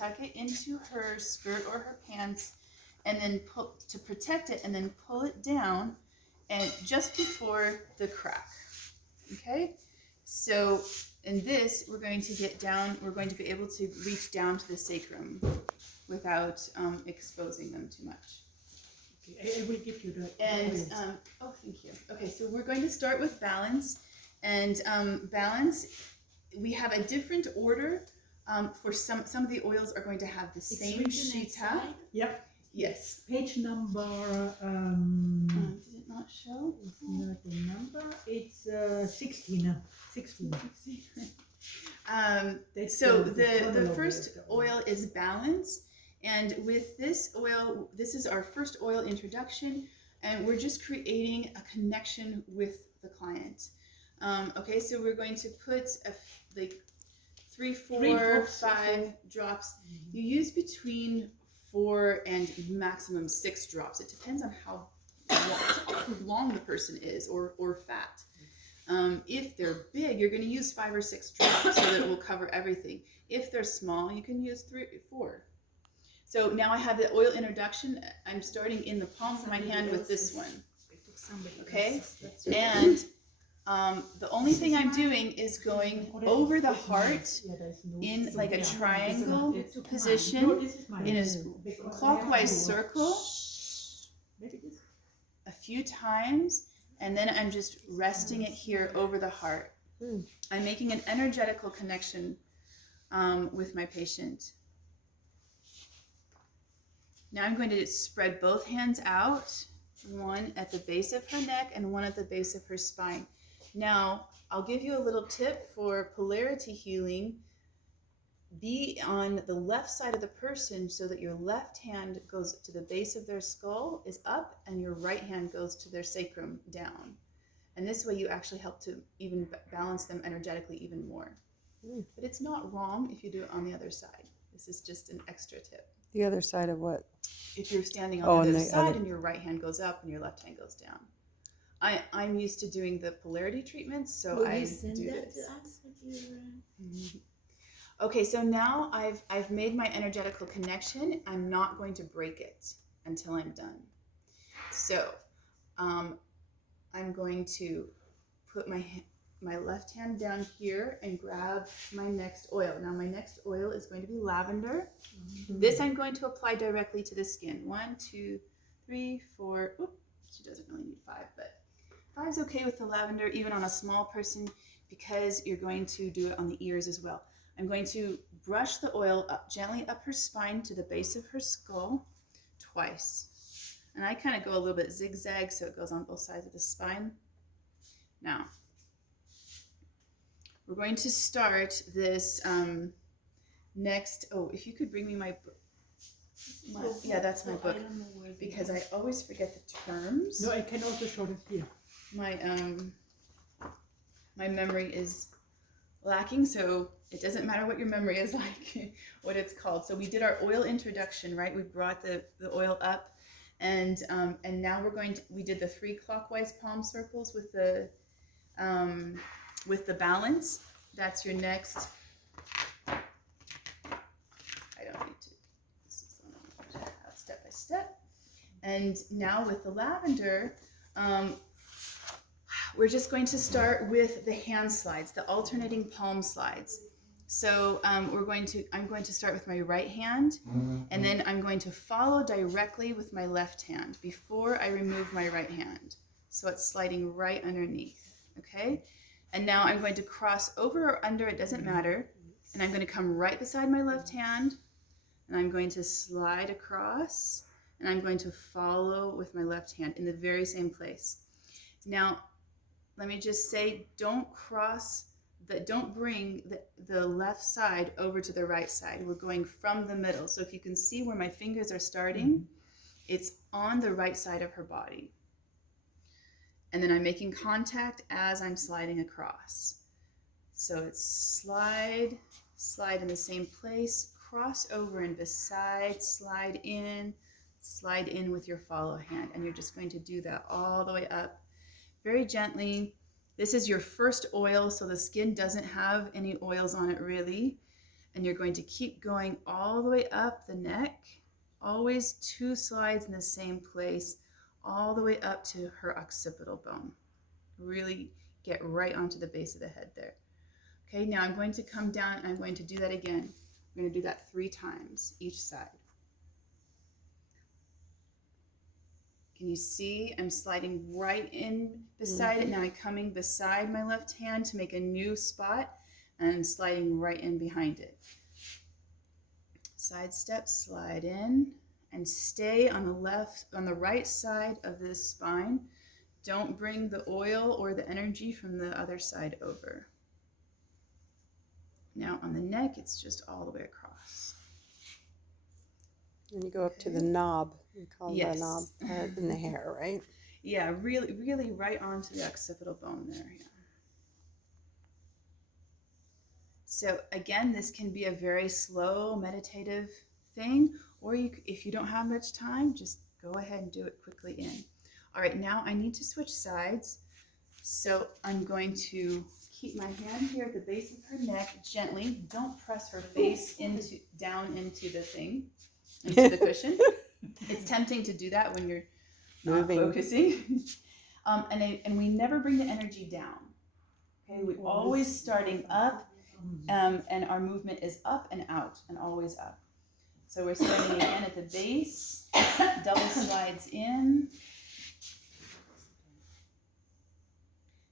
tuck it into her skirt or her pants, and then pull to protect it, and then pull it down, and just before the crack. Okay, so in this, we're going to get down. We're going to be able to reach down to the sacrum without exposing them too much. Okay, I will give you the. And oh, thank you. Okay, so we're going to start with balance, and balance. We have a different order. For some of the oils are going to have the same shita. Yep. Yes. Page number. Did it not show? It's not the number. It's 16. 16. So the first oil is balance, and with this oil, this is our first oil introduction, and we're just creating a connection with the client. Okay, so we're going to put like 3, 4, 5 drops. You use between 4 and maximum 6 drops. It depends on how long the person is or fat. If they're big, you're going to use 5 or 6 drops so that it will cover everything. If they're small, you can use 3 or 4. So now I have the oil introduction. I'm starting in the palm of my hand with this one. Okay, and the only thing I'm doing is going over the heart in like a triangle position in a clockwise circle a few times, and then I'm just resting it here over the heart. I'm making an energetical connection with my patient. Now I'm going to spread both hands out, one at the base of her neck and one at the base of her spine. Now, I'll give you a little tip for polarity healing. Be on the left side of the person so that your left hand goes to the base of their skull, is up, and your right hand goes to their sacrum, down. And this way you actually help to even balance them energetically even more. But it's not wrong if you do it on the other side. This is just an extra tip. The other side of what? If you're standing on the other side and your right hand goes up and your left hand goes down. I'm used to doing the polarity treatments, so I do this. Okay, so now I've made my energetical connection. I'm not going to break it until I'm done. So I'm going to put my left hand down here and grab my next oil. Now my next oil is going to be lavender. This I'm going to apply directly to the skin. 1, 2, 3, 4. Oop, she doesn't really need 5, but 5 is okay with the lavender, even on a small person, because you're going to do it on the ears as well. I'm going to brush the oil up gently up her spine to the base of her skull twice. And I kind of go a little bit zigzag so it goes on both sides of the spine. Now, we're going to start this next. Oh, if you could bring me my yeah, that's my book, because I always forget the terms. No, I can also show this here. My memory is lacking, so it doesn't matter what your memory is like, what it's called. So we did our oil introduction, right? We brought the oil up, and now we did the 3 clockwise palm circles with the balance. That's your next. I don't need to. This is step by step. And now with the lavender, we're just going to start with the hand slides, the alternating palm slides. So I'm going to start with my right hand, and then I'm going to follow directly with my left hand before I remove my right hand. So it's sliding right underneath, okay? And now I'm going to cross over or under, it doesn't matter. And I'm going to come right beside my left hand, and I'm going to slide across, and I'm going to follow with my left hand in the very same place. Now, let me just say, don't bring the left side over to the right side. We're going from the middle. So if you can see where my fingers are starting, it's on the right side of her body. And then I'm making contact as I'm sliding across. So it's slide in the same place, cross over and beside, slide in with your follow hand. And you're just going to do that all the way up very gently. This is your first oil, so the skin doesn't have any oils on it really. And you're going to keep going all the way up the neck, always 2 slides in the same place, all the way up to her occipital bone. Really get right onto the base of the head there. Okay, now I'm going to come down and I'm going to do that again. I'm going to do that 3 times each side. Can you see I'm sliding right in beside it? Now I'm coming beside my left hand to make a new spot and sliding right in behind it. Side step, slide in and stay on the right side of this spine. Don't bring the oil or the energy from the other side over. Now on the neck, it's just all the way across. And you go up to the knob. We call Yes. the knob part in the hair, right? Yeah, really, really right onto the occipital bone there. Yeah. So again, this can be a very slow meditative thing, or if you don't have much time, just go ahead and do it quickly in. All right, now I need to switch sides. So I'm going to keep my hand here at the base of her neck gently. Don't press her face down into the thing, into the cushion. It's tempting to do that when you're not focusing. And we never bring the energy down. Okay, we're always starting up, and our movement is up and out and always up. So we're starting again at the base, double slides in.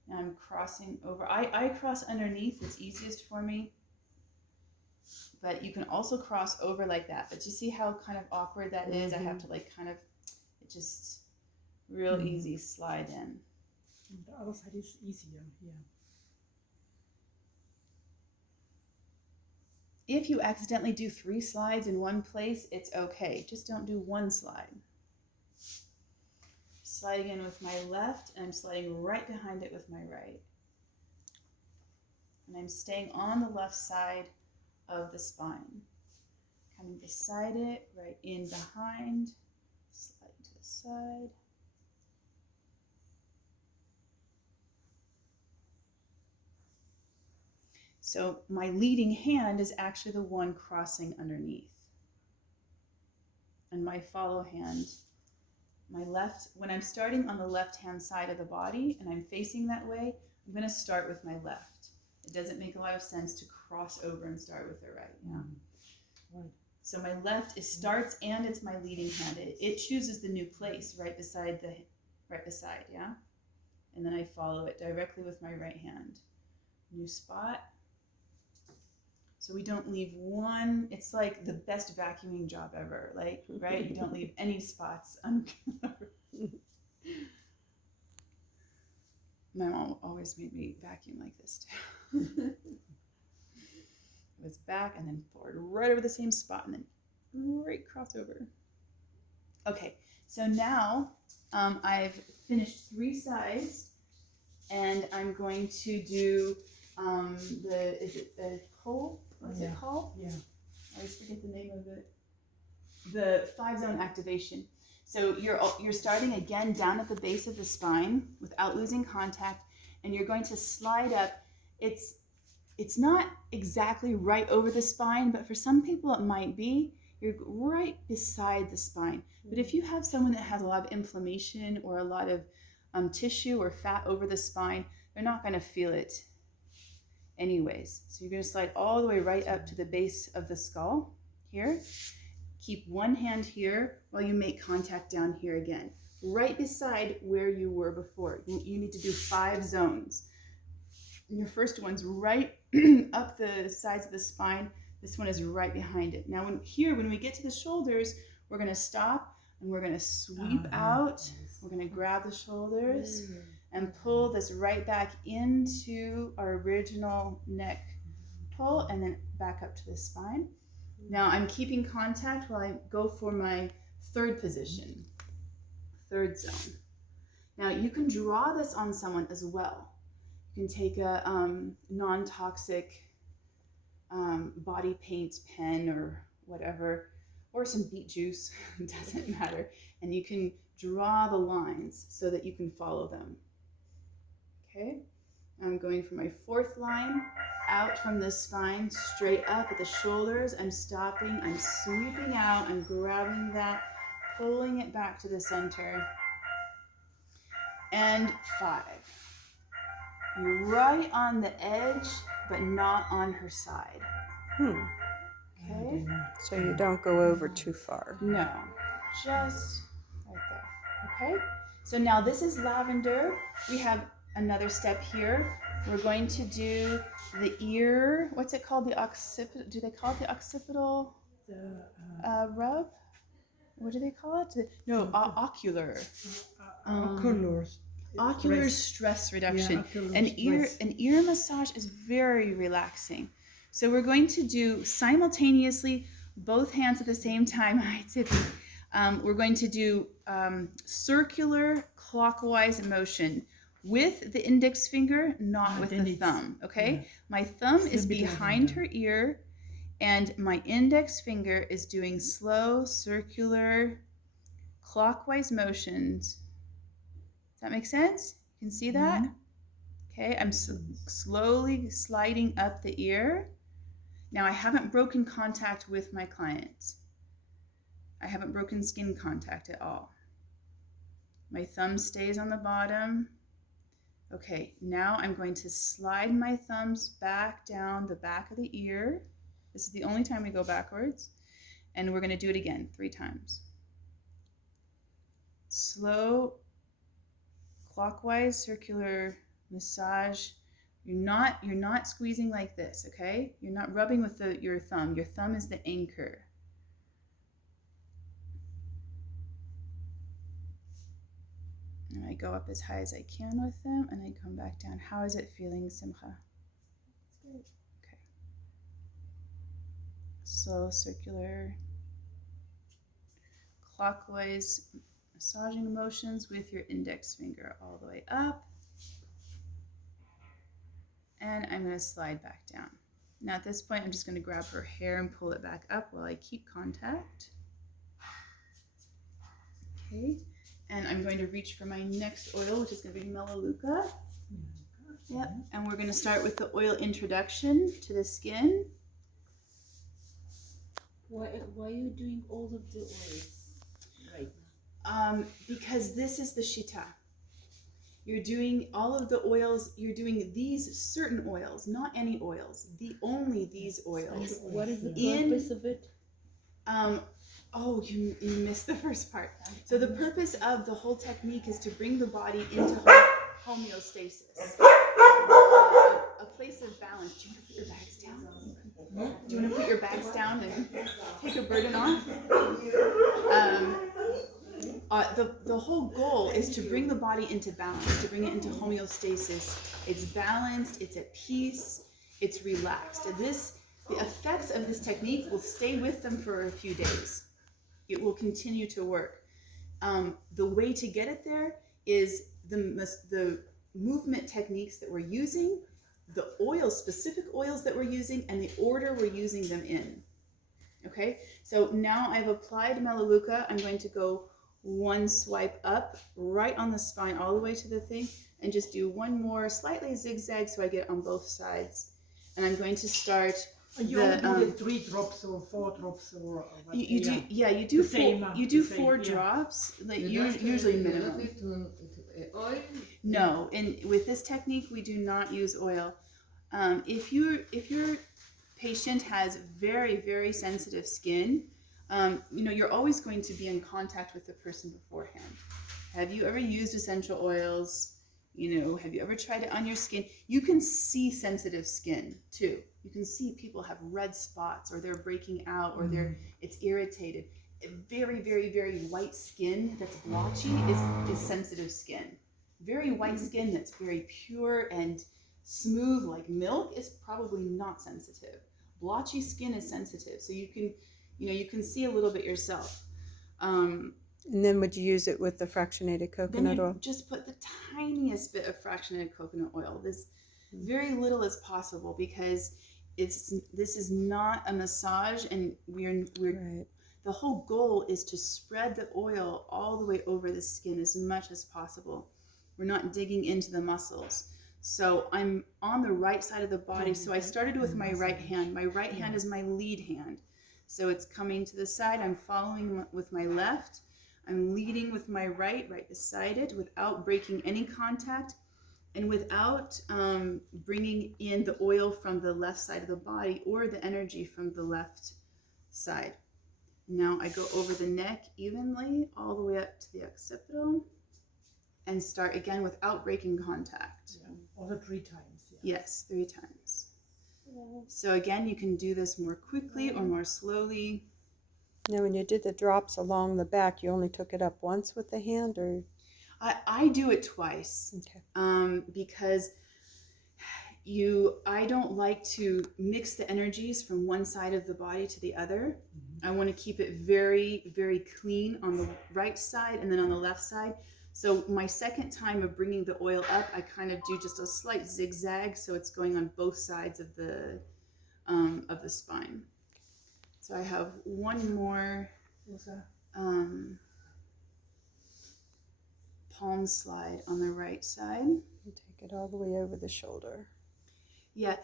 Now I'm crossing over. I cross underneath, it's easiest for me. But you can also cross over like that. But you see how kind of awkward that is? I have to like kind of, it just real easy slide in. And the other side is easier, yeah. If you accidentally do 3 slides in one place, it's okay. Just don't do 1 slide. Sliding in with my left, and I'm sliding right behind it with my right. And I'm staying on the left side of the spine. Coming beside it, right in behind, slide to the side. So my leading hand is actually the one crossing underneath. And my follow hand, my left, when I'm starting on the left-hand side of the body and I'm facing that way, I'm going to start with my left. It doesn't make a lot of sense to cross over and start with the right. Yeah. Right. So my left starts and it's my leading hand. It chooses the new place right beside, yeah? And then I follow it directly with my right hand. New spot. So we don't leave one, it's like the best vacuuming job ever, like, right? You don't leave any spots uncovered. My mom always made me vacuum like this too. It was back and then forward, right over the same spot, and then right crossover. Okay, so now I've finished 3 sides, and I'm going to do is it the pole? What's it called? Yeah. I always forget the name of it. The 5-zone activation. So you're starting again down at the base of the spine without losing contact, and you're going to slide up. It's not exactly right over the spine, but for some people it might be. You're right beside the spine. But if you have someone that has a lot of inflammation or a lot of tissue or fat over the spine, they're not going to feel it anyways. So you're going to slide all the way right up to the base of the skull here. Keep one hand here while you make contact down here again, right beside where you were before. You need to do 5 zones. And your first one's right up the sides of the spine. This one is right behind it. Now when we get to the shoulders, we're going to stop and we're going to sweep out. We're going to grab the shoulders and pull this right back into our original neck pull, and then back up to the spine. Now I'm keeping contact while I go for my 3rd position, 3rd zone. Now you can draw this on someone as well. You can take a non-toxic body paint pen or whatever, or some beet juice, it doesn't matter. And you can draw the lines so that you can follow them. Okay, I'm going from my fourth line out from the spine, straight up at the shoulders. I'm stopping, I'm sweeping out, I'm grabbing that, pulling it back to the center. And 5. You're right on the edge, but not on her side. Okay? So you don't go over too far. No, just right there. Okay? So now this is lavender. We have another step here. We're going to do the ear. What's it called? The occipital. Do they call it the occipital rub? What do they call it? No, ocular. Ocular stress reduction. An ear massage is very relaxing. So we're going to do simultaneously, both hands at the same time. We're going to do circular clockwise motion with the index finger, not with the thumb. Okay? Yeah. My thumb is behind her ear, and my index finger is doing slow circular clockwise motions. Does that make sense? You can see that? Okay, I'm slowly sliding up the ear. Now I haven't broken contact with my client. I haven't broken skin contact at all. My thumb stays on the bottom. Okay, now I'm going to slide my thumbs back down the back of the ear. This is the only time we go backwards. And we're going to do it again 3 times. Slow clockwise circular massage. You're not squeezing like this, okay? You're not rubbing with your thumb. Your thumb is the anchor. And I go up as high as I can with them, and I come back down. How is it feeling, Simcha? It's good. Okay. Slow circular clockwise massaging motions with your index finger all the way up. And I'm going to slide back down. Now at this point, I'm just going to grab her hair and pull it back up while I keep contact. Okay. And I'm going to reach for my next oil, which is going to be Melaleuca. Yep. And we're going to start with the oil introduction to the skin. Why are you doing all of the oils right now? Because this is the Shita. You're doing all of the oils, you're doing these certain oils, not any oils, only these oils. What is the purpose of it? Oh, you missed the first part. So the purpose of the whole technique is to bring the body into homeostasis, a place of balance. Do you want to put your bags down? Do you want to put your bags down and take a burden off? The whole goal is to bring the body into balance, to bring it into homeostasis. It's balanced, it's at peace, it's relaxed. And the effects of this technique will stay with them for a few days. It will continue to work. The way to get it there is the movement techniques that we're using, the specific oils that we're using, and the order we're using them in. Okay, so now I've applied Melaleuca. I'm going to go one swipe up right on the spine all the way to the thing, and just do one more slightly zigzag so I get on both sides. And I'm going to start. You only do 3 drops or 4 drops or you do 4 drops, like usually minimum. Oil? No, and with this technique we do not use oil. If your patient has very, very sensitive skin, you're always going to be in contact with the person beforehand. Have you ever used essential oils? Have you ever tried it on your skin? You can see sensitive skin too. You can see people have red spots, or they're breaking out, or it's irritated. Very, very, very white skin that's blotchy is sensitive skin. Very white skin that's very pure and smooth like milk is probably not sensitive. Blotchy skin is sensitive, so you can see a little bit yourself. And then would you use it with the fractionated coconut oil? Just put the tiniest bit of fractionated coconut oil, this very little as possible, because this is not a massage, and we're right. The whole goal is to spread the oil all the way over the skin as much as possible. We're not digging into the muscles. So I'm on the right side of the body. So I started with my right hand. My right hand is my lead hand. So it's coming to the side. I'm following with my left. I'm leading with my right beside it without breaking any contact and without bringing in the oil from the left side of the body or the energy from the left side. Now I go over the neck evenly all the way up to the occipital and start again without breaking contact. Yeah. Also 3 times. Yeah. Yes, 3 times. So again, you can do this more quickly or more slowly. Now, when you did the drops along the back, you only took it up once with the hand, or? I do it twice. Okay. Because I don't like to mix the energies from one side of the body to the other. I want to keep it very, very clean on the right side and then on the left side. So my second time of bringing the oil up, I kind of do just a slight zigzag, so it's going on both sides of the spine. So I have one more palm slide on the right side. You take it all the way over the shoulder. Yeah.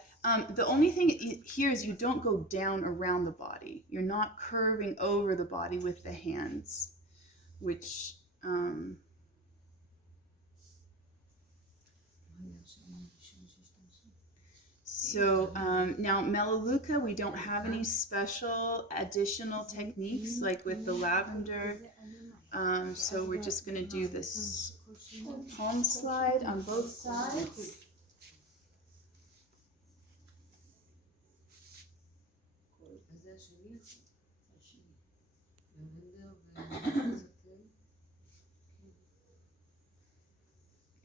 The only thing here is you don't go down around the body. You're not curving over the body with the hands, which so now Melaleuca, we don't have any special additional techniques like with the lavender. So we're just going to do this palm slide on both sides.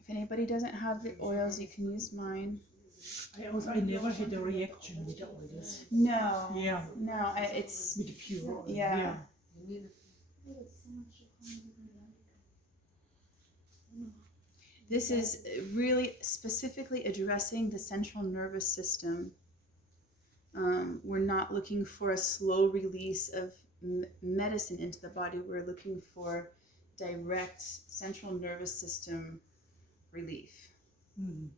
If anybody doesn't have the oils, you can use mine. I never had a reaction with the oils. No. Yeah. No, it's With the pure oil. yeah. This is really specifically addressing the central nervous system. We're not looking for a slow release of medicine into the body. We're looking for direct central nervous system relief. Mm.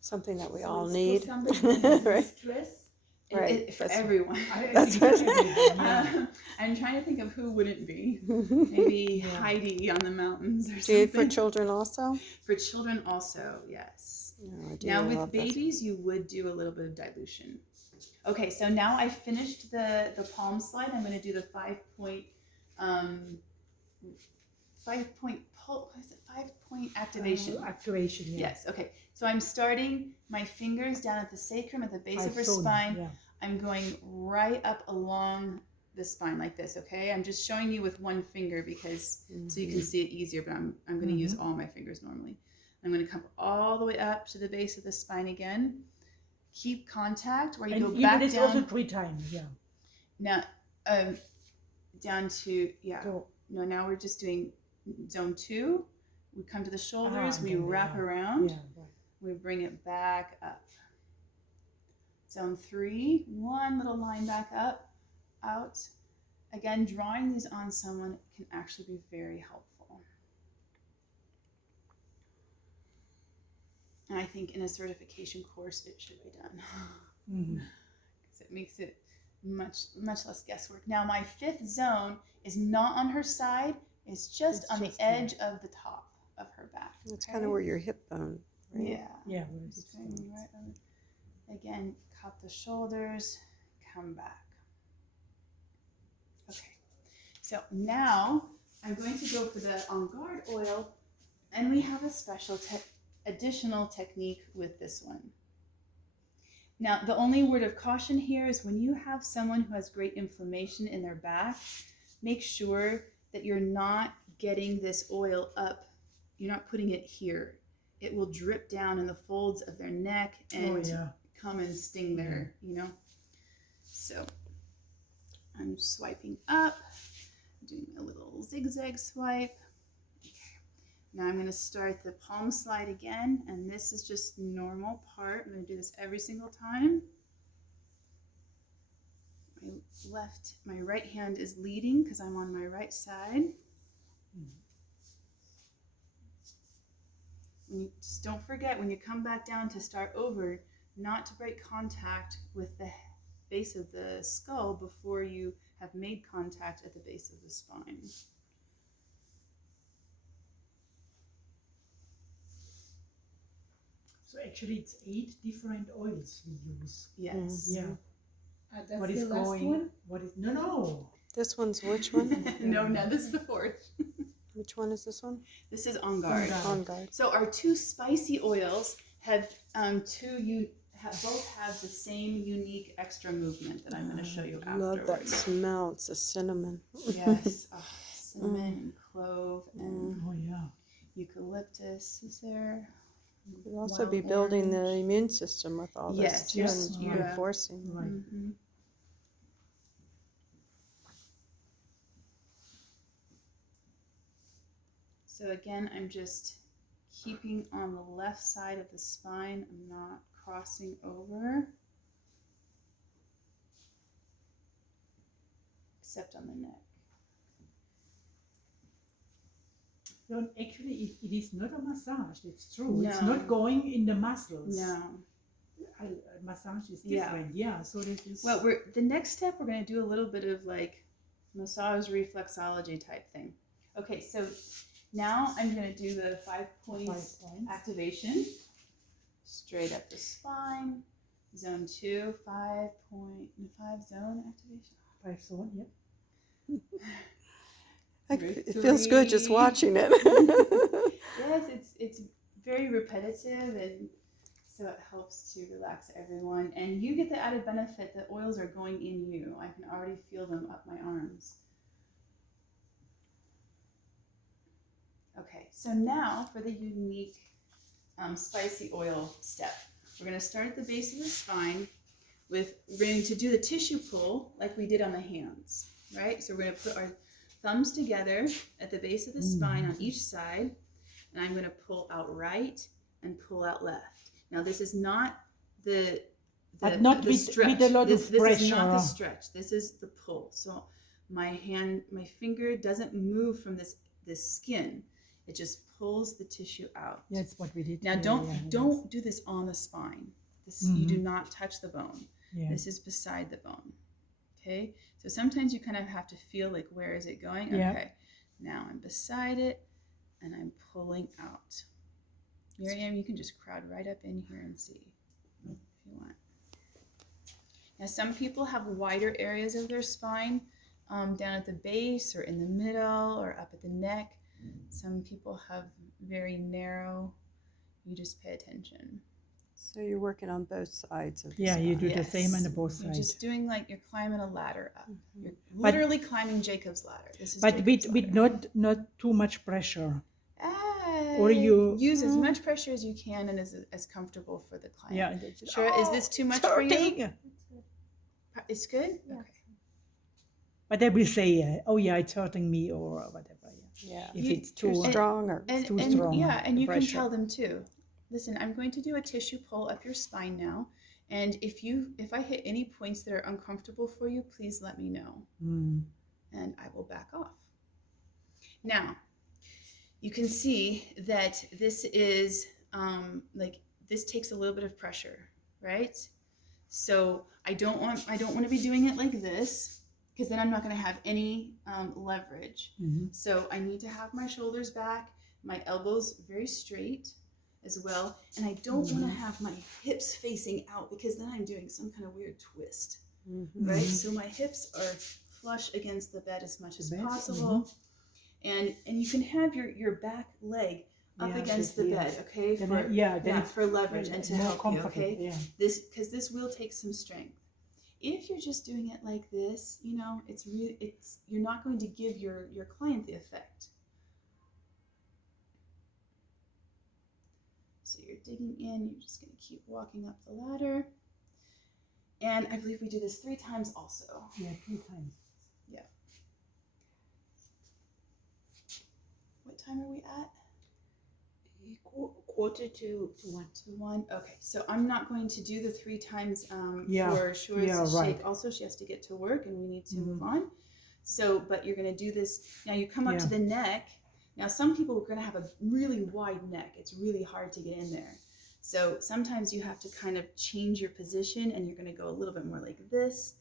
Something that we So all it's need. for somebody who has Right. stress. For That's- everyone. I think it's everyone, yeah. I'm trying to think of who wouldn't be. Maybe Yeah. Heidi on the mountains or Do you something. for children also? For children also, yes. No, I do Now with love this. babies, you would do a little bit of dilution. Okay, so now I finished the palm slide. I'm going to do the 5-point activation. Activation, yeah. Yes. Okay. So I'm starting my fingers down at the sacrum at the base of her Zone, spine. yeah. I'm going right up along the spine like this. Okay. I'm just showing you with one finger because so you can see it easier. But I'm going to use all my fingers normally. I'm going to come all the way up to the base of the spine again. Keep contact where you And go even back it's down. also 3 times, yeah. Now, down to So, no. Now we're just doing zone 2. We come to the shoulders. We then, wrap yeah. around. Yeah, right. We bring it back up. Zone 3, one little line back up, out. Again, drawing these on someone can actually be very helpful. And I think in a certification course, it should be done. Because it makes it much less guesswork. Now, my 5th zone is not on her side. It's just on the edge of the top of her back. That's kind of where your hip bone, right? Yeah. Yeah, Just going right over. Again, cup the shoulders, come back. Okay, so now I'm going to go for the On Guard oil, and we have a special additional technique with this one. Now, the only word of caution here is when you have someone who has great inflammation in their back, make sure that you're not getting this oil up. You're not putting it here. It will drip down in the folds of their neck and come and sting there, you know. So I'm swiping up, doing a little zigzag swipe. Okay. Now I'm going to start the palm slide again, and this is just normal part. I'm going to do this every single time. My right hand is leading because I'm on my right side. just don't forget when you come back down to start over, not to break contact with the base of the skull before you have made contact at the base of the spine. So actually it's 8 different oils we use. Yes. Yeah. That's What the is last going? one? What is? No. This one's which one? No, this is the fourth. Which one is this one? This is On Guard. On Guard. So our 2 spicy oils have both have the same unique extra movement that I'm going to show you Love that afterwards. smell. It's a cinnamon. Yes, cinnamon and clove and Oh yeah. eucalyptus is there. You'd also Wild be building the orange. immune system with all Yes, this too, yes, and yeah. reinforcing. Right. Mhm. So again, I'm just keeping on the left side of the spine. I'm not crossing over, except on the neck. No, actually, it is not a massage. It's true. It's No. not going in the muscles. No. Massage is Yeah. different. Yeah. So this is. Well, the next step, we're going to do a little bit of like massage reflexology type thing. Okay, so now I'm going to do the 5 points 5 points. activation. Straight up the spine. Zone 2, 5 zone activation. 5 zone. Yeah. It feels good just 3. watching it. Yes, it's very repetitive, and so it helps to relax everyone. And you get the added benefit that oils are going in you. I can already feel them up my arms. Okay, so now for the unique spicy oil step. We're going to start at the base of the spine we're going to do the tissue pull like we did on the hands, right? So we're going to put our thumbs together at the base of the spine on each side, and I'm going to pull out right and pull out left. Now this is not the stretch. With a lot this of pressure. is not the stretch. This is the pull. So my finger doesn't move from this skin. It just pulls the tissue out. That's what we did. Now don't do this on the spine. You do not touch the bone. Yeah. This is beside the bone. Okay? So sometimes you kind of have to feel like, where is it going? Yeah. Okay. Now I'm beside it and I'm pulling out. Miriam, you can just crowd right up in here and see if you want. Now some people have wider areas of their spine down at the base or in the middle or up at the neck. Some people have very narrow. You just pay attention. So you're working on both sides of the Yeah, you do spine. the same on the both You're sides. just doing like you're climbing a ladder up. Mhm. You're literally climbing Jacob's ladder. This is But Jacob's with ladder. not too much pressure. Or you- use as much pressure as you can and as comfortable for the client. Yeah. Sure. Is this too much for you? hurting. It's good? Yeah. Okay. But they will say, "Oh yeah, it's hurting me," or whatever. Yeah. Yeah. If You- it's too Strong or And, too and strong, yeah, and the you can pressure. tell them too. Listen, I'm going to do a tissue pull up your spine now. And if I hit any points that are uncomfortable for you, please let me know. And I will back off. Now, you can see that this is this takes a little bit of pressure, right? So I don't want to be doing it like this, because then I'm not going to have any leverage. So I need to have my shoulders back, my elbows very straight as well, and I don't want to have my hips facing out, because then I'm doing some kind of weird twist, right? So my hips are flush against the bed as much as possible, and you can have your back leg up against the bed, okay? For leverage and to help you, okay? Yeah. Because this will take some strength. If you're just doing it like this, you're not going to give your client the effect. So you're digging in, you're just going to keep walking up the ladder. And I believe we do this 3 times also. Yeah, 3 times. Yeah. What time are we at? Quarter to 1. To 1. Okay, so I'm not going to do the 3 times Yeah. for Shura's Yeah, right. shake. Also, she has to get to work and we need to move on. So, but you're going to do this. Now you come up to the neck. Now, some people are going to have a really wide neck. It's really hard to get in there. So sometimes you have to kind of change your position, and you're going to go a little bit more like this.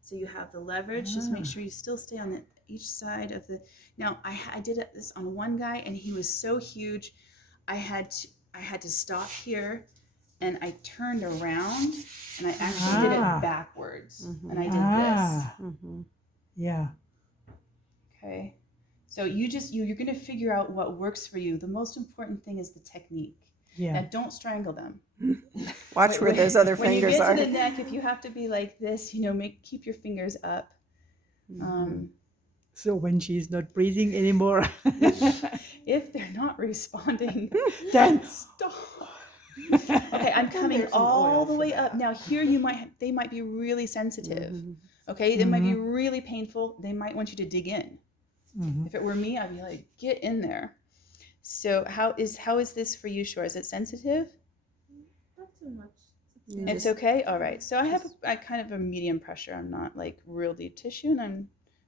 So you have the leverage. Just make sure you still stay on each side of the. Now, I did this on one guy, and he was so huge, I had to stop here, and I turned around, and I actually did it backwards, and I did this. Mm-hmm. Yeah. Okay. So you're going to figure out what works for you. The most important thing is the technique. Yeah. Now, don't strangle them. Watch where those other when fingers you get are. to the neck, if you have to be like this, keep your fingers up. So when she's not breathing anymore, If they're not responding, then stop. Okay, I'm coming there's an all oil the for way that. up. Now here they might be really sensitive. Mhm. Okay, it might be really painful. They might want you to dig in. If it were me, I'd be like, get in there. So how is this for you, Shore? Is it sensitive? Not too much. You It's just- okay. All right. So I have a kind of a medium pressure. I'm not like real deep tissue,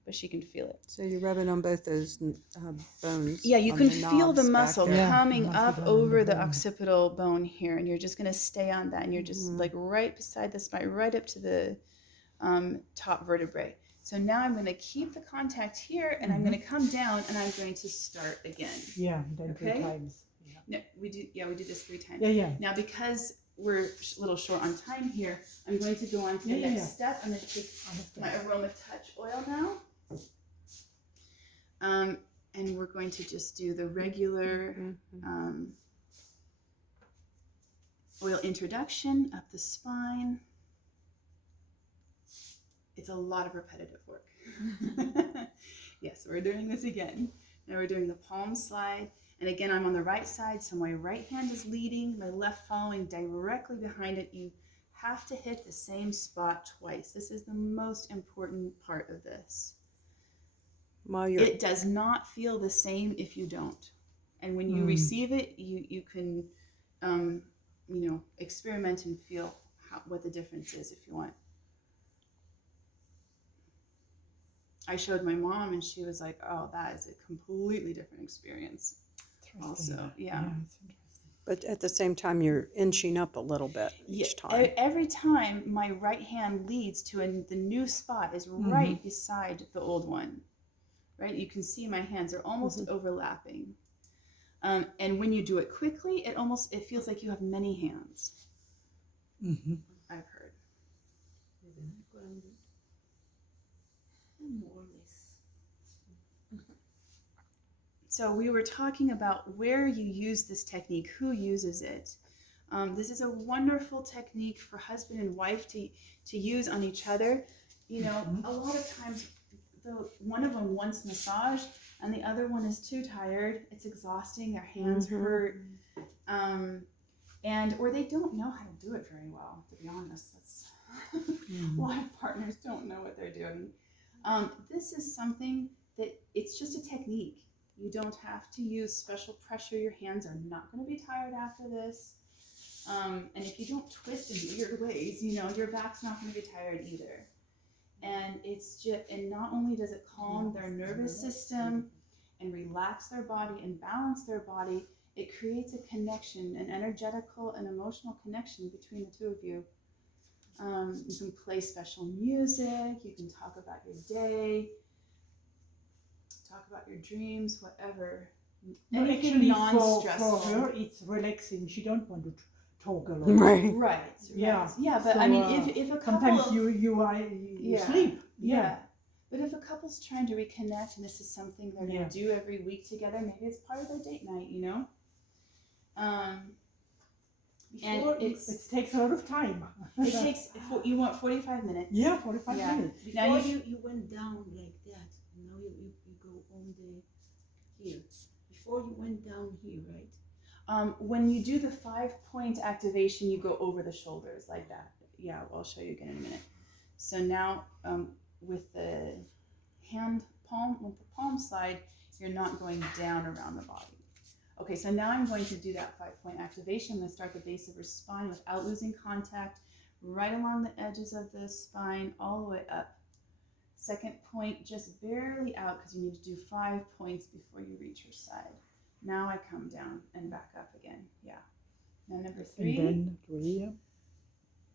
but she can feel it. So you rub it on both those bones. Yeah, you on can the feel the knobs back muscle there. Yeah, coming muscle up down over the the bone. occipital bone here, and you're just going to stay on that, and you're just like right beside the spine, right up to the top vertebrae. So now I'm going to keep the contact here, and I'm going to come down, and I'm going to start again. yeah, then Okay. 3 times. Yeah. No, we do this 3 times. Yeah. Now, because we're a little short on time here, I'm going to go on to the Yeah, next yeah. step. I'm going to take my Aromatouch oil now. And we're going to just do the regular oil introduction up the spine. It's a lot of repetitive work. Yes, we're doing this again. Now we're doing the palm slide. And again, I'm on the right side, so my right hand is leading, my left following directly behind it. You have to hit the same spot twice. This is the most important part of this. It does not feel the same if you don't. And when you receive it, you can, experiment and feel what the difference is if you want. I showed my mom, and she was like, "Oh, that is a completely different experience." Also, yeah. It's interesting. But at the same time, you're inching up a little bit each time. Every time my right hand leads to the new spot is right beside the old one. Right? You can see my hands are almost overlapping. And when you do it quickly, it feels like you have many hands. I've heard. More or less. So we were talking about where you use this technique, who uses it. This is a wonderful technique for husband and wife to use on each other. A lot of times one of them wants massage and the other one is too tired. It's exhausting. Their hands hurt. Or they don't know how to do it very well, to be honest. A lot of partners don't know what they're doing. This is something that it's just a technique. You don't have to use special pressure. Your hands are not going to be tired after this. And if you don't twist in weird ways, your back's not going to be tired either. And and not only does it calm their nervous system and relax their body and balance their body, it creates a connection, an energetical and emotional connection between the two of you. You can play special music, you can talk about your day, talk about your dreams, whatever. Anything Actually, non-stressful. for her, it's relaxing. She don't want to talk a lot. Right. Yeah, but So, I mean, if a couple sometimes you sleep. Yeah. But if a couple's trying to reconnect and this is something they're going to do every week together, maybe it's part of their date night, And it takes a lot of time. You want 45 minutes. Yeah, 45 minutes. Before Now you went down like that. Now you go on here. Before you went down here, right? When you do the 5-point activation, you go over the shoulders like that. Yeah, I'll show you again in a minute. So now with the palm slide, you're not going down around the body. Okay, so now I'm going to do that 5-point activation. I'm going to start the base of her spine without losing contact, right along the edges of the spine, all the way up Second point just barely out because you need to do 5 points before you reach your side. Now I come down and back up again. Yeah. Now number 3. And then 3. Yeah.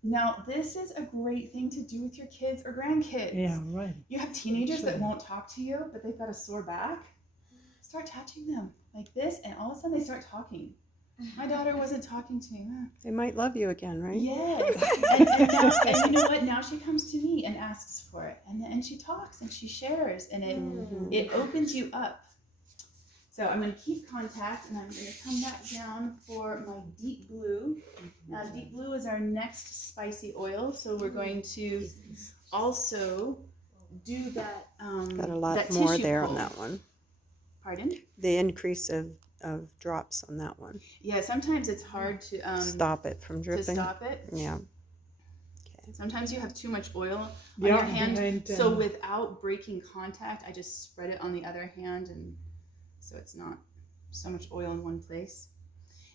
Now this is a great thing to do with your kids or grandkids. Yeah, right. You have teenagers that Sure. won't talk to you, but they've got a sore back. Start touching them like this, and all of a sudden they start talking. My daughter wasn't talking to me. They might love you again, right? Yes. and you know what? Now she comes to me and asks for it. And she talks and she shares, and it opens you up. So I'm going to keep contact, and I'm going to come back down for my deep blue. Now, deep blue is our next spicy oil, so we're going to also do that. Got a lot that more tissue there pull. on that one. Pardon? The increase of drops on that one. Yeah, sometimes it's hard to Stop it from to dripping. stop it. Yeah. Sometimes you have too much oil on Yeah, your hand, and, so without breaking contact, I just spread it on the other hand, and so it's not so much oil in one place.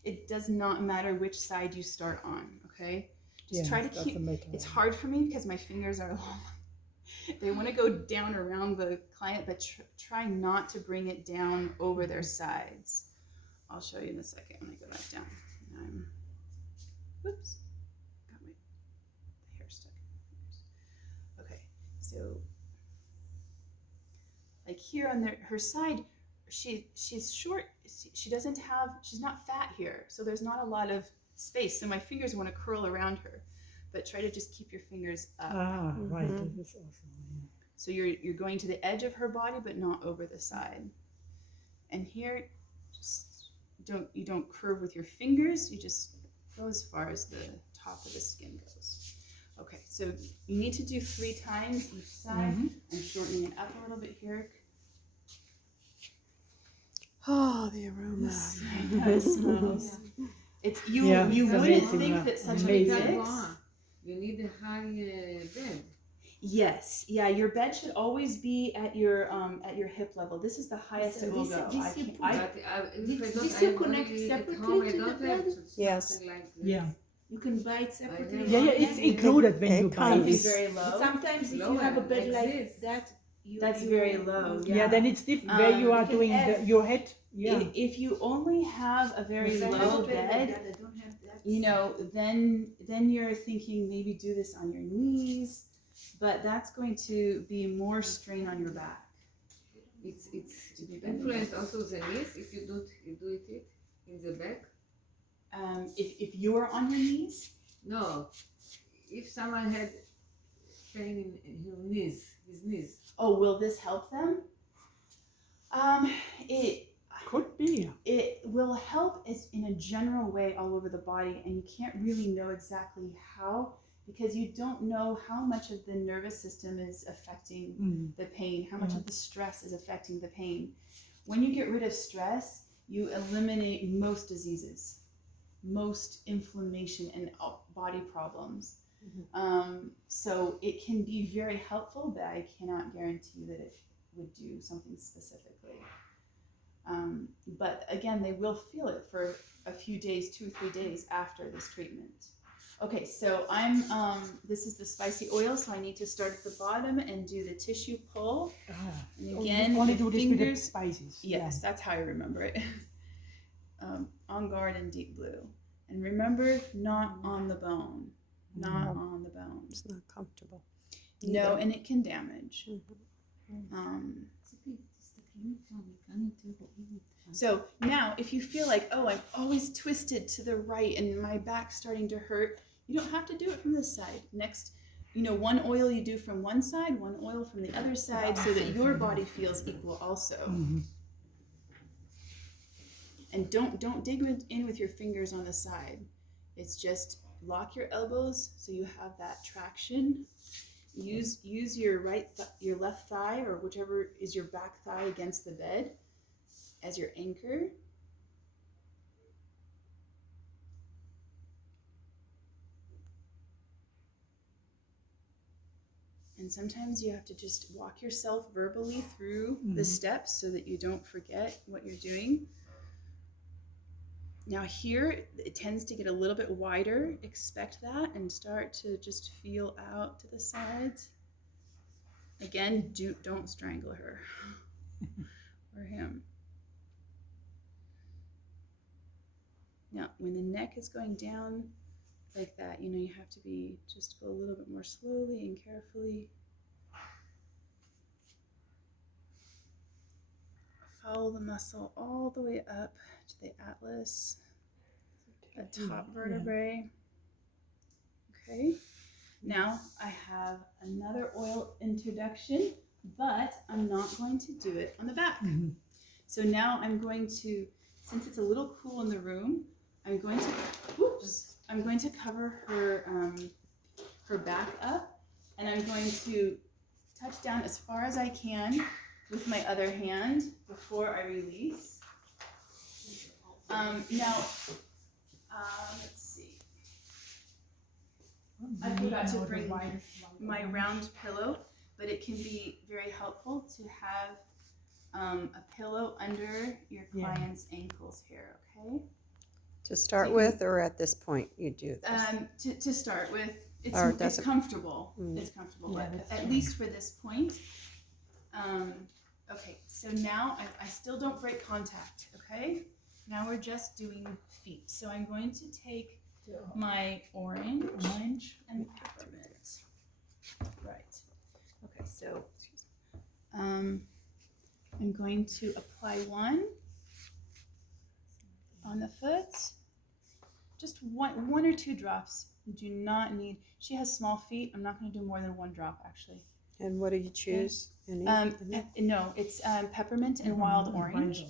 It does not matter which side you start on, okay? Just try to keep, doesn't matter. it's hard for me because my fingers are long. They want to go down around the client, but try not to bring it down over their sides. I'll show you in a second when I go back down. Oops, got my hair stuck. Okay, so like here on her side, she's short. She's not fat here, so there's not a lot of space. So my fingers want to curl around her, but try to just keep your fingers up. Right. This is awesome. Yeah. So you're going to the edge of her body, but not over the side. And here, just you don't curve with your fingers. You just go as far as the top of the skin goes. Okay, so you need to do 3 times each side. I'm shortening it up a little bit here. Oh, the aroma. It smells. It's you. Yeah, You it's wouldn't amazing, think yeah. that such a Amazing. mix. You need a high bed. Yes, yeah. Your bed should always be at your hip level. This is the highest it will go. This you I connect separately to the bed? Yes. Like Yeah. You can buy it separately. Yeah, it's included when you buy something comes. it. very low. Sometimes if you have a bed like this. that, That's very low. Yeah, then it's different where you are you can doing add- your head. Yeah. If you only have a very If I have low a bed like bed, that, I don't have that. you know, then you're thinking maybe do this on your knees, but that's going to be more strain on your back. It's To be bending influenced over. also the knees if you do it in the back. If you are on your knees, No, if someone had pain in his knees. oh, will this help them? It Could be. it will help as in a general way all over the body, and you can't really know exactly how because you don't know how much of the nervous system is affecting the pain, how much of the stress is affecting the pain. When you get rid of stress, you eliminate most diseases, most inflammation and body problems. So it can be very helpful, but I cannot guarantee that it would do something specifically. But again, they will feel it for a few days, 2 or 3 days after this treatment. Okay, so this is the spicy oil, so I need to start at the bottom and do the tissue pull. And again, you only the do this with the fingers, spices. yes, that's how I remember it. On guard and deep blue. And remember, not on the bone. Not on the bone. It's not comfortable. No, and it can damage. So now, if you feel like, oh, I'm always twisted to the right and my back's starting to hurt, you don't have to do it from this side. Next, one oil you do from one side, one oil from the other side, so that your body feels equal also. And don't dig in with your fingers on the side. It's just lock your elbows so you have that traction. Use your your left thigh or whichever is your back thigh against the bed as your anchor. And sometimes you have to just walk yourself verbally through the steps so that you don't forget what you're doing. Now here, it tends to get a little bit wider. Expect that and start to just feel out to the sides. Again, don't strangle her or him. Now, when the neck is going down like that, you have to just go a little bit more slowly and carefully. Follow the muscle all the way up to the atlas, the top vertebrae. Okay. Now I have another oil introduction, but I'm not going to do it on the back. Mhm. So now I'm going to, since it's a little cool in the room, I'm going to cover her back up, and I'm going to touch down as far as I can with my other hand before I release. Now, let's see. I forgot to bring my round pillow, but it can be very helpful to have a pillow under your client's ankles here, okay? To start So with, or at this point you do this? To start with, Or it's doesn't- comfortable. Mm. It's comfortable, Yeah, but that's at least for this point. Okay, so now I still don't break contact, okay? Now we're just doing feet. So I'm going to take my orange and peppermint. Right. Okay, so I'm going to apply one on the foot. Just one or two drops. You do not need. She has small feet. I'm not going to do more than one drop, actually. And what do you choose? No, it's peppermint and wild orange.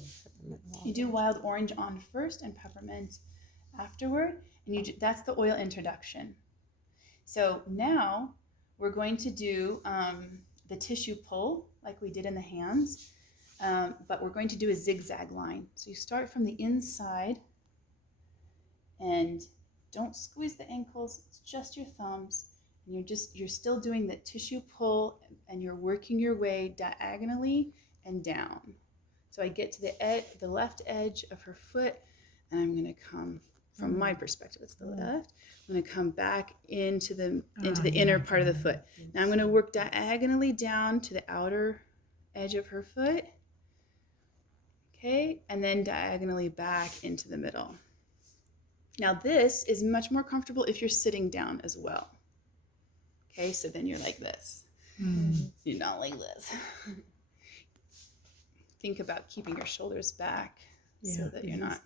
You do wild orange on first and peppermint afterward, and that's the oil introduction. So now we're going to do the tissue pull like we did in the hands, but we're going to do a zigzag line. So you start from the inside and don't squeeze the ankles, it's just your thumbs. And you're still doing the tissue pull, and you're working your way diagonally and down. So I get to the left edge of her foot, and I'm going to come, from my perspective, it's the left. I'm going to come back into the inner part of the foot. Now I'm going to work diagonally down to the outer edge of her foot. Okay, and then diagonally back into the middle. Now this is much more comfortable if you're sitting down as well. Okay, so then you're like this. You're not like this. Think about keeping your shoulders back so that you're not,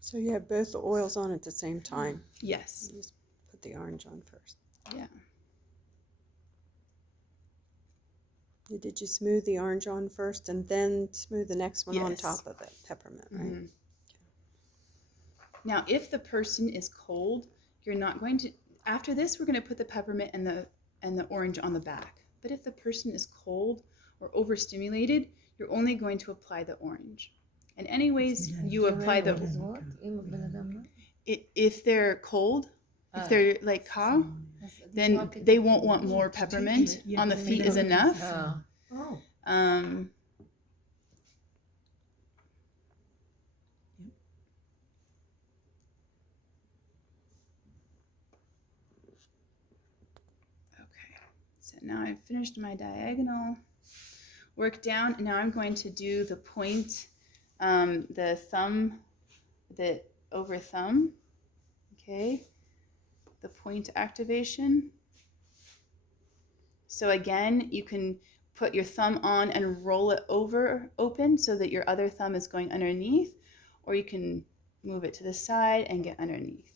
So you have both the oils on at the same time. Yes. You just put the orange on first. Yeah. Did you smooth the orange on first and then smooth the next one on Yes. top of it? Peppermint, right? Mm-hmm. Now, if the person is cold, you're not going to, after this, we're going to put the peppermint and the orange on the back. But if the person is cold or overstimulated, you're only going to apply the orange. And anyways, you apply if they're cold, if they're like cow, then they won't want more peppermint. On the feet is enough. So now I've finished my diagonal work down. Now I'm going to do the point, the thumb, the over thumb, okay, the point activation. So again, you can put your thumb on and roll it open so that your other thumb is going underneath, or you can move it to the side and get underneath.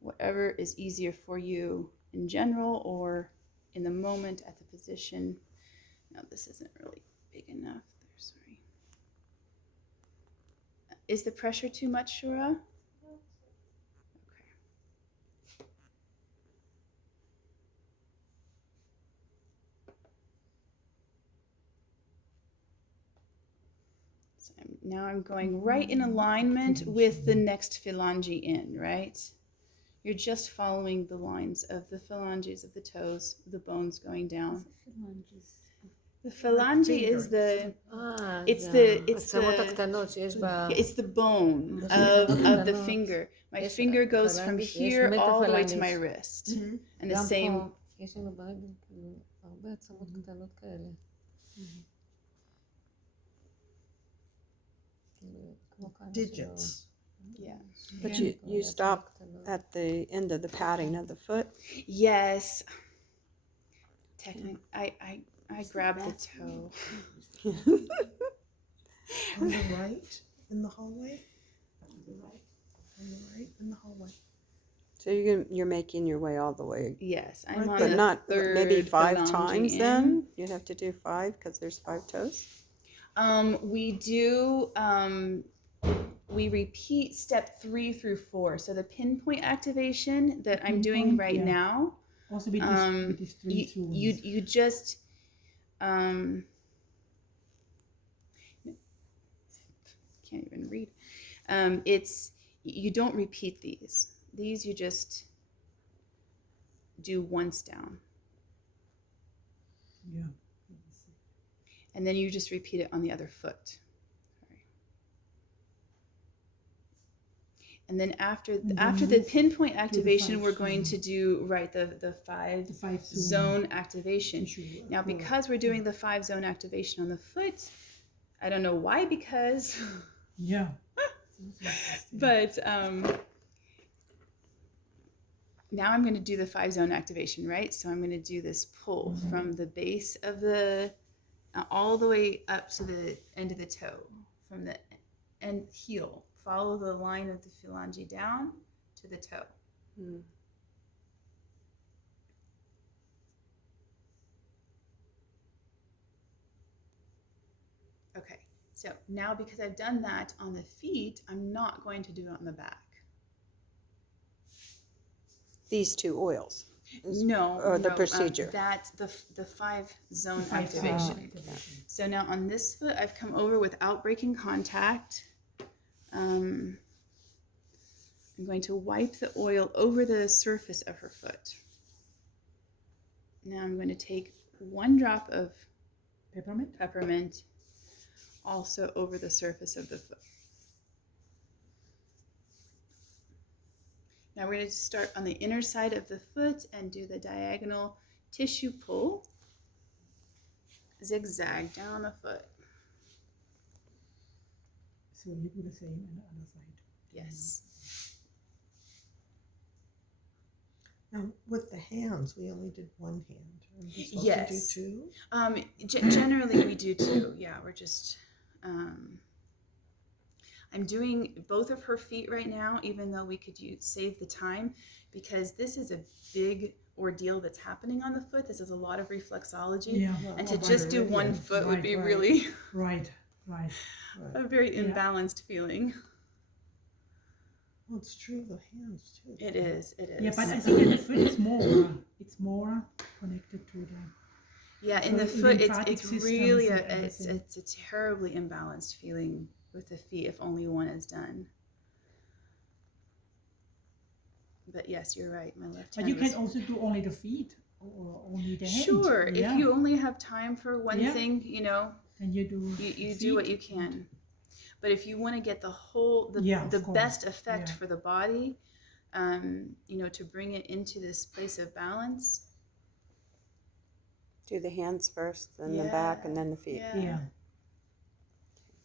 Whatever is easier for you in general or in the moment at the position. No, this isn't really big enough there, sorry. Is the pressure too much, Shura? Okay. So now I'm going right in alignment with the next phalange in, right? You're just following the lines of the phalanges of the toes, the bones going down. The The phalange is the it's זה the העצמות הקטנות שיש ב... it's the bone of the finger. My יש finger goes from פלנגיס ויש here all the way to my מטאפלנגיס. wrist, and the גם same. פה יש לנו ברגל כאילו הרבה עצמות קטנות כאלה. כאילו, כמו כאן יש לנו- Digits. Yeah. But כן, you כאלה stop עצמות קטנות. at the end of the padding of the foot. Yes. Technically, I grabbed the toe. On the right in the hallway. On the right in the hallway. So you're making your way all the way, Yes, I'm Right, on but the not third maybe 5 phalange times. in. Then you'd have to do 5 because there's 5 toes. We do we repeat step 3 through 4. So the pinpoint activation that I'm doing Pinpoint, right yeah. now, Also with these three tools. you just can't even read. It's you don't repeat these. These you just do once down, Yeah. and then you just repeat it on the other foot. And then after the pinpoint activation, we're going to do the five The 5 zone activation. Now, Cool. because we're doing the 5 zone activation on the foot, I don't know why, because, Yeah. but now I'm going to do the 5 zone activation, right? So I'm going to do this pull from the base of the all the way up to the end of the toe, from the end heel. Follow the line of the phalange down to the toe. Mm. Okay, so now because I've done that on the feet, I'm not going to do it on the back. These 2 oils. No, Or the no, procedure. That's the 5 zone 5 activation. So now on this foot, I've come over without breaking contact. I'm going to wipe the oil over the surface of her foot. Now I'm going to take 1 drop of peppermint also over the surface of the foot. Now we're going to start on the inner side of the foot and do the diagonal tissue pull, zigzag down the foot. So you do the same on the other side. Yes. Now with the hands, we only did 1 hand. Are we supposed Yes. to do 2? Generally we do 2. Yeah, we're just I'm doing both of her feet right now, even though we could save the time, because this is a big ordeal that's happening on the foot. This is a lot of reflexology. Yeah. And Well, to just do one meridians. foot would Right, be right. really Right. a very Yeah. imbalanced feeling. Well, it's true, the hands too. It is. Yeah, but I think that the foot is more connected to the. Yeah, in the the foot, lymphatic it's systems really and it's everything. a terribly imbalanced feeling with the feet if only one is done. But yes, you're right. My left But hand. you can was- also do only the feet or only the hand. Sure, Yeah. if you only have time for one Yeah. thing, Then you do. you the do what feet. you can. But if you want to get the Yeah, of course. best effect Yeah. for the body, to bring it into this place of balance. Do the hands first, then the back, and then the feet. Yeah.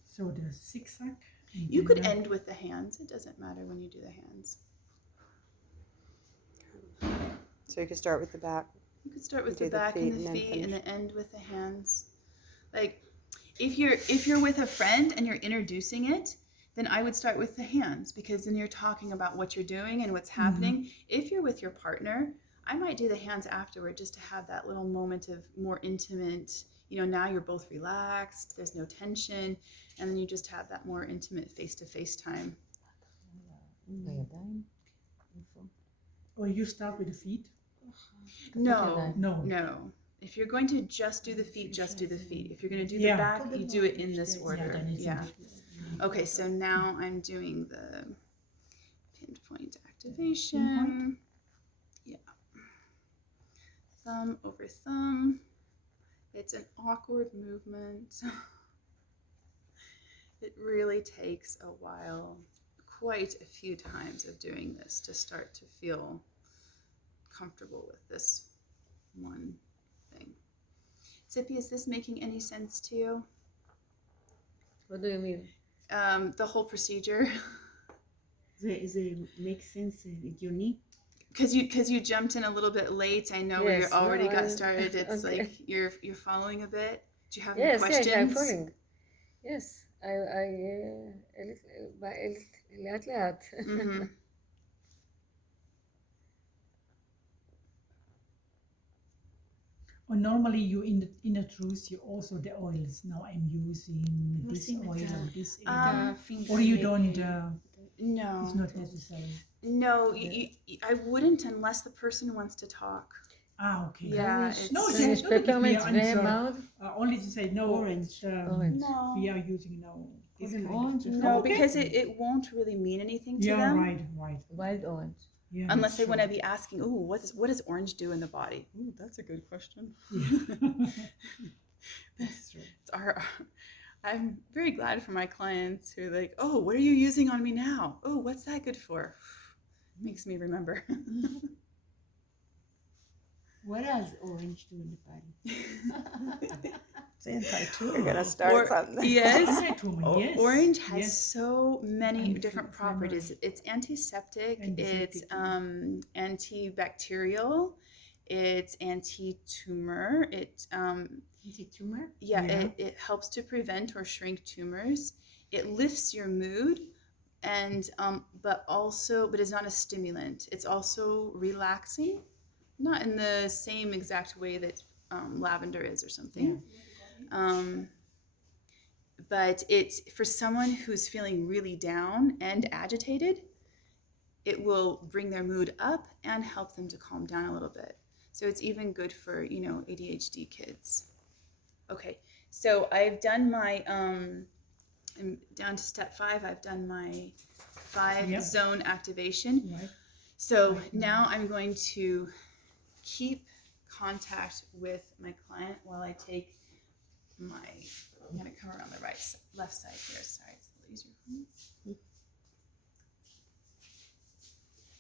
So the zigzag. and You then could the- end with the hands. It doesn't matter when you do the hands. So you can start with the back. You could start with Do the the back feet and the and then feet and finish. the end with the hands. Like if you're with a friend and you're introducing it, then I would start with the hands, because then you're talking about what you're doing and what's happening. If you're with your partner, I might do the hands afterward, just to have that little moment of more intimate, now you're both relaxed, there's no tension, and then you just have that more intimate face-to-face time. בידיים? איפה? Or you start with the feet. No, No. no. If you're going to just do the feet, just do the feet. If you're going to do the Yeah. back, you do it in this Yeah, order. then it's in Yeah. this- Okay, so now I'm doing the pinpoint activation. Pinpoint? Yeah. Thumb over thumb. It's an awkward movement. It really takes a while, quite a few times of doing this to start to feel comfortable with this one thing. Zippy, is this making any sense to you? What do you mean? The whole procedure? זה make sense הגיוני? Because you jumped in a little bit late. I know Yes, you already no, got I- started. It's okay. like you're following a bit. Do you have any Yes, questions? yes, I'm following. Yes, לאט לאט. Mhm. Or normally you in the truth you also the oils. Now I'm using this עושים oil את ה- or this את oil. ה-finger Or you lip, don't. No. It's not necessary. No, Yeah. I wouldn't unless the person wants to talk. Ah, okay. Yeah, Then it's No, then it's is not to give me peppermint an answer. ומאוד? Only to say no. Orange. Orange. no. We are using now this Call them kind orange of. and No, Okay. because it won't really mean anything to Yeah, them right. Wild orange. Yeah. unless they sure. want to be asking, "Ooh, what does orange do in the body?" Ooh, that's a good question. Yeah. That's true. It's I'm very glad for my clients who are like, "Oh, what are you using on me now? Oh, what's that good for?" Makes me remember. What does orange do in the body? It's anti-tumor. You're gonna start Or- something. yes. Anti-tumor, yes. Orange has yes. so many different Anti-inflammatory. properties. It's antiseptic, it's Antiseptic, antibacterial, it's anti-tumor. Anti-tumor? Yeah, Yeah. it helps to prevent or shrink tumors. It lifts your mood, and but it's not a stimulant. It's also relaxing, not in the same exact way that lavender is or something. But it's for someone who's feeling really down and agitated, it will bring their mood up and help them to calm down a little bit. So it's even good for, ADHD kids. Okay, so I've done my, I'm down to step 5. I've done my 5 Yep. zone activation. Right. So Right. now I'm going to keep contact with my client while I take I'm going to come around the left side here. Sorry, it's a little easier for me.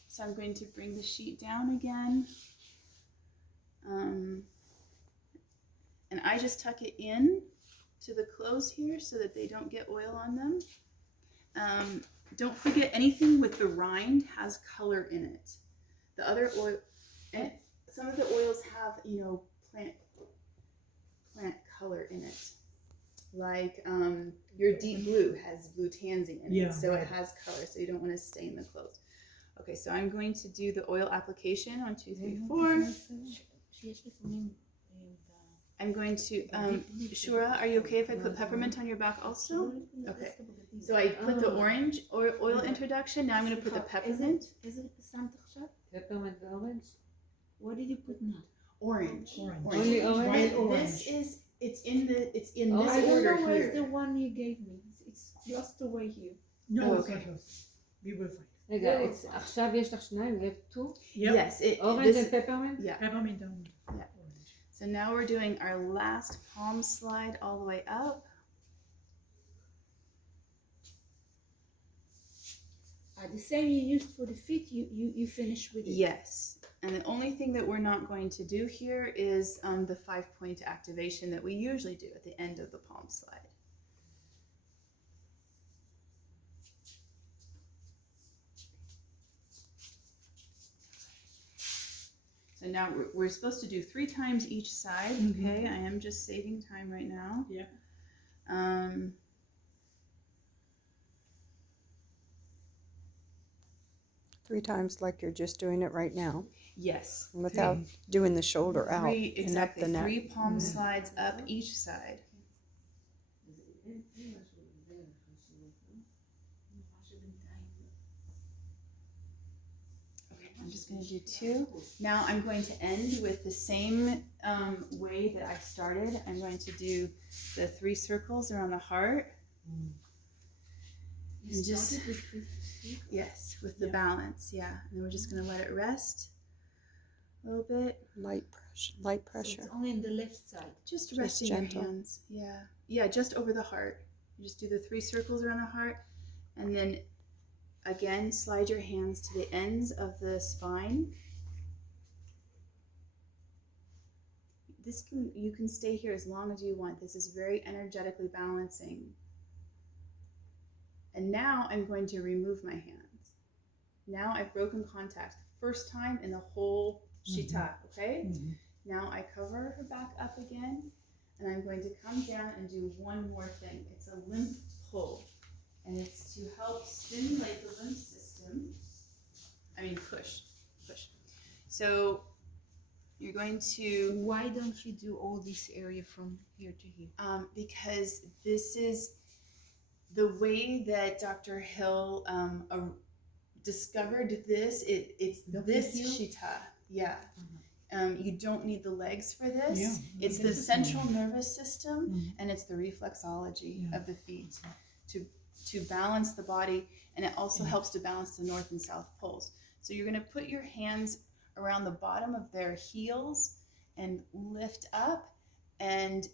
So I'm going to bring the sheet down again. And I just tuck it in to the clothes here so that they don't get oil on them. Don't forget anything with the rind has color in it. The other oil, and some of the oils have, plant color in it. Like your deep blue has blue tansy in it, Yeah, so right. it has color, so you don't want to stain the clothes. Okay, so I'm going to do the oil application on 2, 3, 4. שיש לפעמים I'm going to, Shura, are you okay if I put peppermint on your back also? Okay. So I put the orange oil introduction, now I'm going to put the peppermint. איזה שמת עכשיו? Peppermint ואורנג'? What did you put now? Orange. Orange. Only orange? White This orange. is, it's in this Oh, I don't order know where's here. the one you gave me. It's just the way here. No, Oh, it's okay. not yours. We will find. רגע, עכשיו יש לך שניים, you have two? Yep. Yes, Orange and peppermint? yeah. Peppermint and Yeah. orange. So now we're doing our last palm slide all the way up. The same you used for the feet, you finish with it. Yes. And the only thing that we're not going to do here is the 5-point activation that we usually do at the end of the palm slide. So now we're supposed to do 3 times each side. Okay, I am just saving time right now. Yeah. 3 times like you're just doing it right now, Yes. without doing the shoulder out 3 and up exactly. the neck. 3 palm slides up each side. Okay, I'm just going to do 2. Now I'm going to end with the same way that I started. I'm going to do the 3 circles around the heart. You And just- started with feet. Yes, with the Yeah. balance. Yeah, and then we're just going to let it rest. a little bit. Light pressure. Light So pressure. it's only in the left side. Just resting gentle. your hands. Yeah. Yeah, just over the heart. You just do the 3 circles around the heart. And then again, slide your hands to the ends of the spine. You can stay here as long as you want. This is very energetically balancing. And now I'm going to remove my hands. Now I've broken contact. First time in the whole shita, okay? Mhm. Now I cover her back up again, and I'm going to come down and do one more thing. It's a lymph pull, and it's to help stimulate the lymph system. Push. So you're going to, Why don't you do all this area from here to here? because this is the way that Dr. Hill discovered this. It's Dr. this Hill? shita, yeah. You don't need the legs for this. Yeah. It's the central nervous system, Mhm. and it's the reflexology Yeah. of the feet to balance the body, and it also Yeah. helps to balance the north and south poles. So you're going to put your hands around the bottom of their heels and lift up, and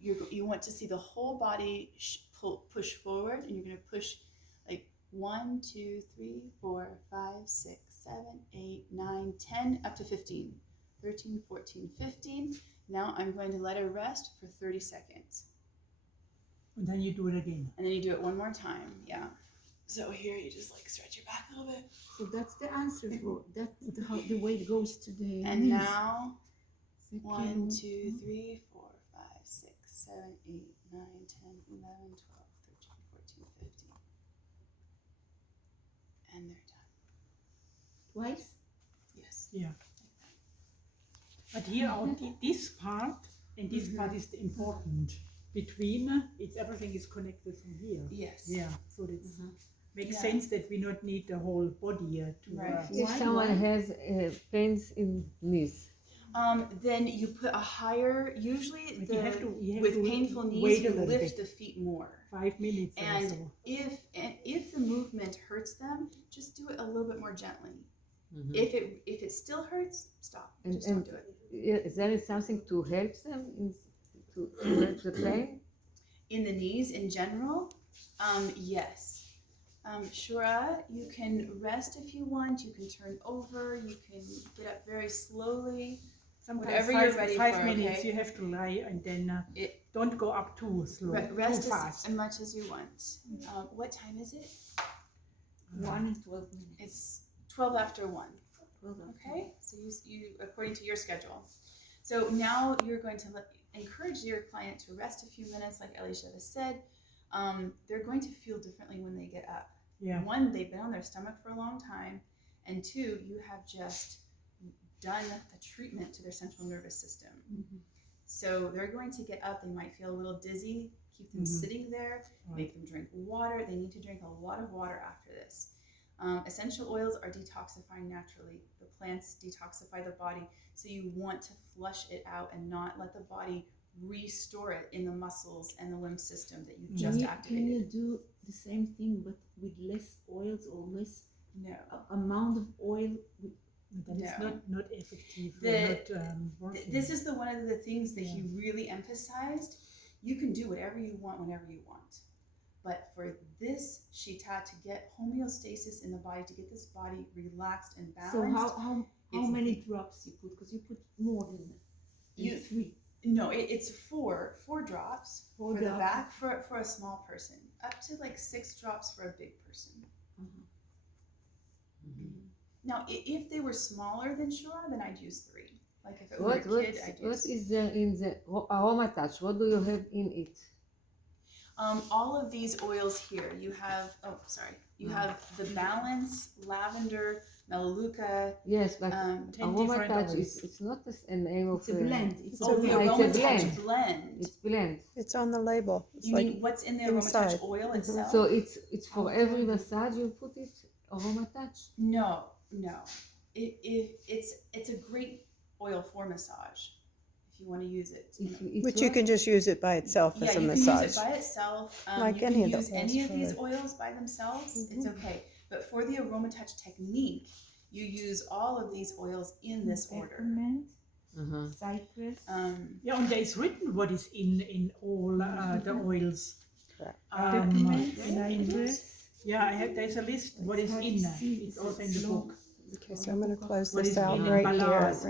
you want to see the whole body push forward, and you're going to push like 1, 2, 3, 4, 5, 6, 7, 8, 9, 10, up to 15. 13, 14, 15. Now I'm going to let her rest for 30 seconds. And then you do it again. And then you do it one more time. Yeah. So here you just like stretch your back a little bit. So that's the answer for that's the way it goes to the And knees. now The 1, kilo- 2, 3, 4, 5, 6, 7, 8, 9, 10, 11, 12, 13, 14, 15. And they're done. Twice? Yes. Yeah. But here, this part and this part is important. Between, everything is connected from here. Yes. Yeah, so it makes Yeah. sense that we not need the whole body to. Right. If Why- someone why? has pains in knees, Then you put a higher, usually But you have to with painful knees, wait a you little lift bit. the feet more. 5 minutes And or so. if the movement hurts them, just do it a little bit more gently. Mhm. If it still hurts, stop. And- Just don't and- do it. Is there something to help them to help the pain? In the knees in general, yes. Shura, you can rest if you want. You can turn over. You can get up very slowly. Sometimes whatever you're ready five for, minutes okay? you have to lie and then It- don't go up too slow, Rest too fast. as much as you want. What time is it? 1 and 12 minutes. It's 12 after 1. 12 after. Okay, so you according to your schedule. So now you're going to encourage your client to rest a few minutes, like Elisha has said. They're going to feel differently when they get up. Yeah. 1, they've been on their stomach for a long time, and 2, you have just done a treatment to their central nervous system. Mhm. So they're going to get up. They might feel a little dizzy. Keep them Mhm. sitting there. Make them drink water. They need to drink a lot of water after this. Essential oils are detoxifying naturally. The plants detoxify the body, so you want to flush it out and not let the body restore it in the muscles and the lymph system that you just Can you activated. do the same thing but with less oils or less No. amount of oil? Then it's No. not effective. The- not working. This is one of the things that he Yeah. really emphasized. You can do whatever you want whenever you want. But for this shita to get homeostasis in the body, to get this body relaxed and balanced, So how it's- many drops you put? Because you put more than that. You- 3. no, it's four drops Four for the drops. back for a small person, up to like 6 drops for a big person. Now, if they were smaller than Shura, then I'd use 3. Like if it were a kid, I'd What use. is there in the Aromatouch? What do you have in it? All of these oils here, you have. Oh, sorry. You have the Balance, Lavender, Melaleuca. Yes, but 10 different Aromatouch oils. it's not an name of It's a blend. It's Oh, a the it's a Aromatouch blend. blend. It's blend. It's on the label. It's You like mean what's in the inside. Aromatouch oil itself? So it's for Okay. every massage you put it Aromatouch. No. It's a great oil for massage if you want to use it. If it's But you what? can just use it by itself Yeah, as a you massage. can use it by itself. Like you can any of the use oils any of for these it. oils by themselves. It's Mhm. okay. But for the Aromatouch technique, you use all of these oils in this order. Peppermint, Uh-huh. cypress, Yeah, and there is written what is in all the oils. peppermint, in- cypress. Yeah, there's a list what is in. It's also in the book. Okay, so I'm gonna close What this is out in right here. Ballast.